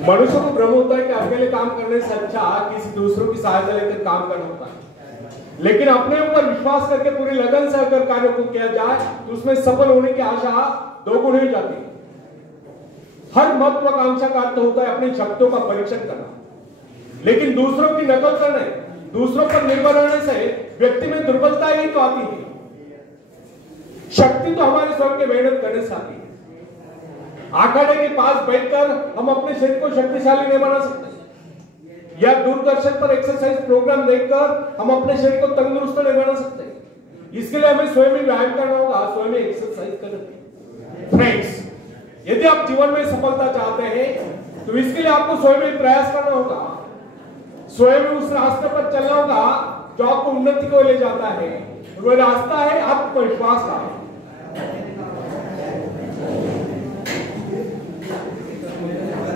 मनुष्य को भ्रम होता है कि अकेले काम करने से अच्छा किसी दूसरों की सहायता लेकर काम करना होता है, लेकिन अपने ऊपर विश्वास करके पूरी लगन से अगर कार्य को किया जाए तो उसमें सफल होने की आशा दोगुनी हो जाती है। हर महत्वाकांक्षा का अर्थ होता है अपनी शक्तियों का परीक्षण करना, लेकिन दूसरों की नकल करने, दूसरों पर निर्भर रहने से व्यक्ति में दुर्बलता ही तो आती है। शक्ति तो हमारे स्वयं के मेहनत करने से आती है। आखाड़े के पास बैठकर हम अपने शरीर को शक्तिशाली नहीं बना सकते, या दूरदर्शन पर एक्सरसाइज प्रोग्राम देखकर हम अपने शरीर को तंदुरुस्त नहीं बना सकते। इसके लिए हमें स्वयं ही व्यायाम करना होगा, स्वयं ही एक्सरसाइज करना। फ्रेंड्स, यदि आप जीवन में सफलता चाहते हैं तो इसके लिए आपको स्वयं ही प्रयास करना होगा, स्वयं उस रास्ते पर चलना होगा जो आपको उन्नति को ले जाता है। वह रास्ता है आत्मविश्वास का।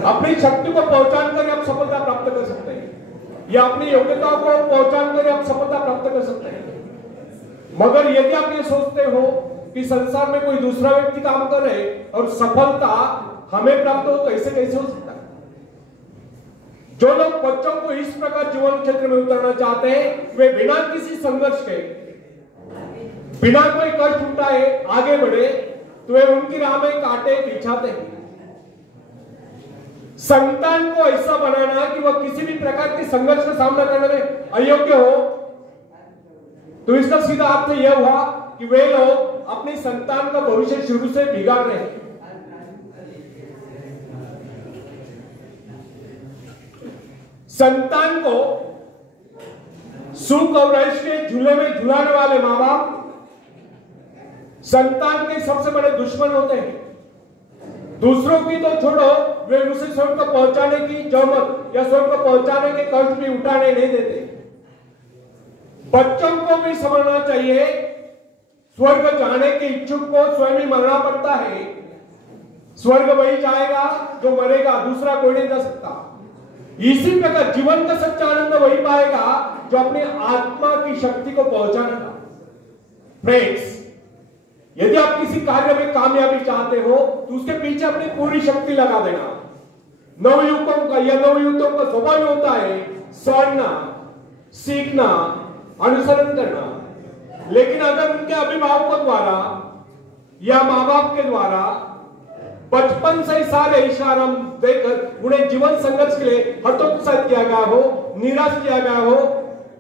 अपनी शक्ति को पहचान कर आप सफलता प्राप्त कर सकते हैं, या अपनी योग्यता को पहचान कर आप सफलता प्राप्त कर सकते हैं। मगर यदि आप ये सोचते हो कि संसार में कोई दूसरा व्यक्ति काम कर रहे और सफलता हमें प्राप्त हो, तो ऐसे कैसे हो सकता है? जो लोग बच्चों को इस प्रकार जीवन क्षेत्र में उतरना चाहते हैं, वे बिना किसी संघर्ष के, बिना कोई कष्ट उठाए आगे बढ़े, तो वे उनकी राह में कांटे बिछाते हैं। संतान को ऐसा बनाना कि वह किसी भी प्रकार के संघर्ष का सामना करने में अयोग्य हो, तो इसका सीधा अर्थ यह हुआ कि वे लोग अपनी संतान का भविष्य शुरू से बिगाड़ रहे हैं। संतान को सुख और ऐश के झूले में झुलाने वाले मां बाप संतान के सबसे बड़े दुश्मन होते हैं। दूसरों की तो छोड़ो, वे उसे स्वयं को पहुंचाने की जहमत या स्वयं को पहुंचाने के कष्ट भी उठाने नहीं देते। बच्चों को भी समझना चाहिए, स्वर्ग जाने के इच्छुक को स्वयं ही मरना पड़ता है। स्वर्ग वही जाएगा जो मरेगा, दूसरा कोई नहीं जा सकता। इसी प्रकार जीवन का सच्चा आनंद वही पाएगा जो अपनी आत्मा की शक्ति को पहुंचाना। फ्रेंड्स, यदि आप किसी कार्य में कामयाबी चाहते हो तो उसके पीछे अपनी पूरी शक्ति लगा देना। नवयुवकों का या नवयुवकों का स्वभाव होता है सड़ना, सीखना, अनुसरण करना, लेकिन अगर उनके अभिभावकों द्वारा या मां बाप के द्वारा बचपन से सारे इशारा देकर उन्हें जीवन संघर्ष के लिए हतोत्साहित किया गया हो, निराश किया गया हो,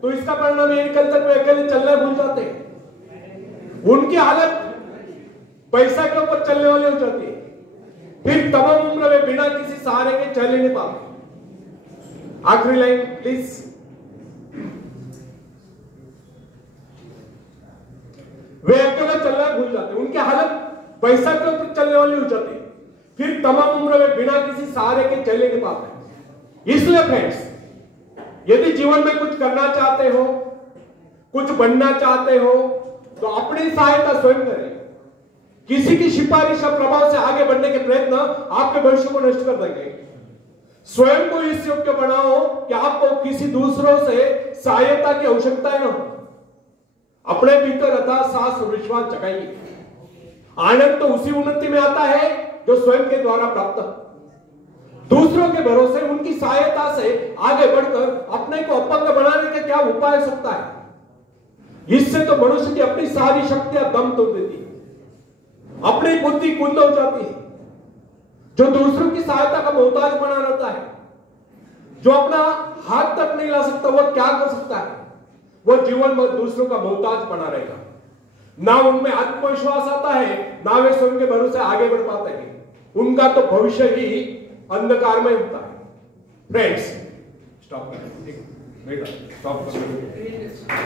तो इसका परिणाम ये निकलता है वे अकेले चलना भूल जाते हैं। उनकी हालत पैसा के ऊपर चलने वाली हो जाती है। फिर तमाम उम्र वे बिना किसी सहारे के चल नहीं पाते। आखिरी लाइन प्लीज। वे अकेले चलना भूल जाते, उनकी हालत पैसा के ऊपर चलने वाली हो जाती है। फिर तमाम उम्र वे बिना किसी सहारे के चल नहीं पाते। इसलिए फ्रेंड्स, यदि जीवन में कुछ करना चाहते हो, कुछ बनना चाहते हो, तो अपनी सहायता स्वयं करें। किसी की सिफारिश या प्रभाव से आगे बढ़ने के प्रयत्न आपके भविष्य को नष्ट कर देंगे। स्वयं को इस योग्य बनाओ कि आपको किसी दूसरों से सहायता की आवश्यकता न हो। अपने भीतर अथाह साहस और विश्वास जगाइए। आनंद तो उसी उन्नति में आता है जो स्वयं के द्वारा प्राप्त हो। दूसरों के भरोसे उनकी सहायता से आगे बढ़कर अपने को अपंग बनाने का क्या उपाय हो सकता है? इससे तो मनुष्य की अपनी सारी शक्तियां दम तोड़ देती है, अपनी बुद्धि कुंद हो जाती है। जो दूसरों की सहायता का मोहताज बना रहता है, जो अपना हाथ तक नहीं ला सकता, वह क्या कर सकता है? वह जीवन में दूसरों का मोहताज बना रहेगा। ना उनमें आत्मविश्वास आता है, ना वे स्वयं के भरोसे आगे बढ़ पाते हैं। उनका तो भविष्य ही अंधकार में होता है। फ्रेंड्स, स्टॉप करें, स्टॉप करें।